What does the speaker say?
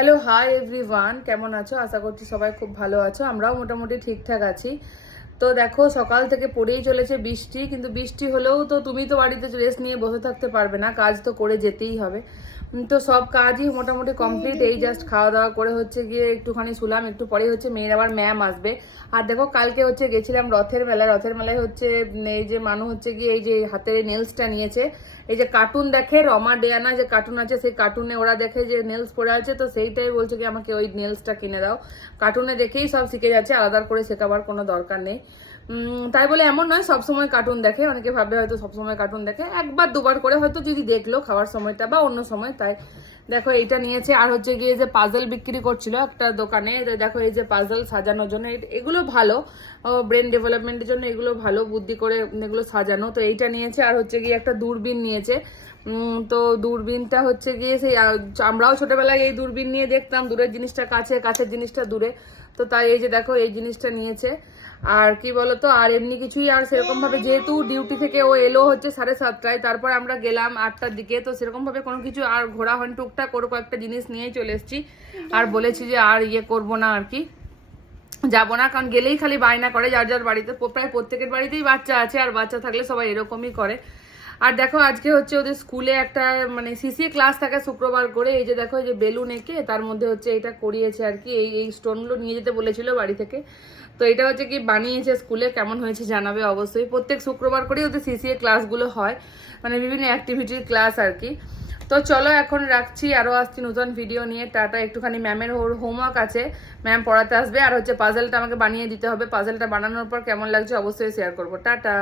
Hello hi everyone, কেমন আছো? আশা করছি সবাই খুব ভালো আছো। আমরাও মোটামুটি ঠিকঠাক আছি। তো দেখো, সকাল থেকে পড়েই চলেছে বৃষ্টি, কিন্তু বৃষ্টি হলেও তো তুমি তো বাড়িতে রেস্ট নিয়ে বসে থাকতে পারবে না, কাজ তো করে যেতেই হবে। তো সব কাজই মোটামুটি কমপ্লিট। এই জাস্ট খাওয়া দাওয়া করে হচ্ছে গিয়ে একটুখানি শুলাম, একটু পরে হচ্ছে মেয়ের আবার ম্যাম আসবে। আর দেখো, কালকে হচ্ছে গেছিলাম রথের মেলায় হচ্ছে এই যে মানু হচ্ছে গিয়ে এই যে হাতের নেলসটা নিয়েছে। এই যে কার্টুন দেখে, রমা ডেয়ানা যে কার্টুন আছে, সেই কার্টুনে ওরা দেখে যে নেলস পড়ে আছে, তো সেইটাই বলছে কি আমাকে ওই নেলসটা কিনে দাও। কার্টুনে দেখেই সব শিখে যাচ্ছে, আলাদা করে শেখাবার কোনো দরকার নেই। তাই বলে এমন নয় সবসময় কার্টুন দেখে, অনেকে ভাবে হয়তো সবসময় কার্টুন দেখে, একবার দুবার করে হয়তো যদি দেখলো খাওয়ার সময়টা বা অন্য সময়। তাই দেখো এইটা নিয়েছে। আর হচ্ছে গিয়ে যে পাজল বিক্রি করছিল একটা দোকানে, দেখো এই যে পাজল সাজানোর জন্য, এগুলো ভালো ব্রেন ডেভেলপমেন্টের জন্য, এগুলো ভালো বুদ্ধি করে এগুলো সাজানো। তো এইটা নিয়েছে। আর হচ্ছে গিয়ে একটা দূরবীন নিয়েছে। তো দূরবীনটা হচ্ছে গিয়ে সেই আমরাও ছোটবেলায় এই দূরবীন নিয়ে দেখতাম, দূরের জিনিসটা কাছে, কাছের জিনিসটা দূরে। তো তাই এই যে দেখো এই জিনিসটা নিয়েছে। আর কি বলতো, আর এমনি কিছুই আর সেরকম ভাবে, যেহেতু ডিউটি থেকে ও এলো হচ্ছে 7:30টায়, তারপর আমরা গেলাম 8টার দিকে, তো সেরকম ভাবে কোনো কিছু আর ঘোরা হন, টুকটাক করে কয়েকটা জিনিস নিয়েই চলে এসেছি। আর বলেছি যে আর করবো না আর কি, যাবো না, কারণ গেলেই খালি বায়না করে। যার যার বাড়িতে, প্রায় প্রত্যেকের বাড়িতেই বাচ্চা আছে, আর বাচ্চা থাকলে সবাই এরকমই করে। আর দেখো আজকে হচ্ছে ওদের স্কুলে একটা মানে সিসিএ ক্লাস থাকে শুক্রবার করে। এই যে দেখো, এই যে বেলুন এঁকে তার মধ্যে হচ্ছে এটা করিয়েছে আর কি, এই স্টোনগুলো নিয়ে যেতে বলেছিল বাড়ি থেকে। তো এটা হচ্ছে কি বানিয়েছে স্কুলে, কেমন হয়েছে জানাবে অবশ্যই। প্রত্যেক শুক্রবার করেই ওদের সিসিএ ক্লাসগুলো হয়, মানে বিভিন্ন অ্যাক্টিভিটির ক্লাস আর কি। তো চলো এখন রাখছি, আরও আসছি নতুন ভিডিও নিয়ে। টাটা। একটুখানি ম্যামের হোমওয়ার্ক আছে, ম্যাম পড়াতে আসবে। আর হচ্ছে পাজলটা আমাকে বানিয়ে দিতে হবে, পাজলটা বানানোর পর কেমন লাগছে অবশ্যই শেয়ার করবো। টাটা।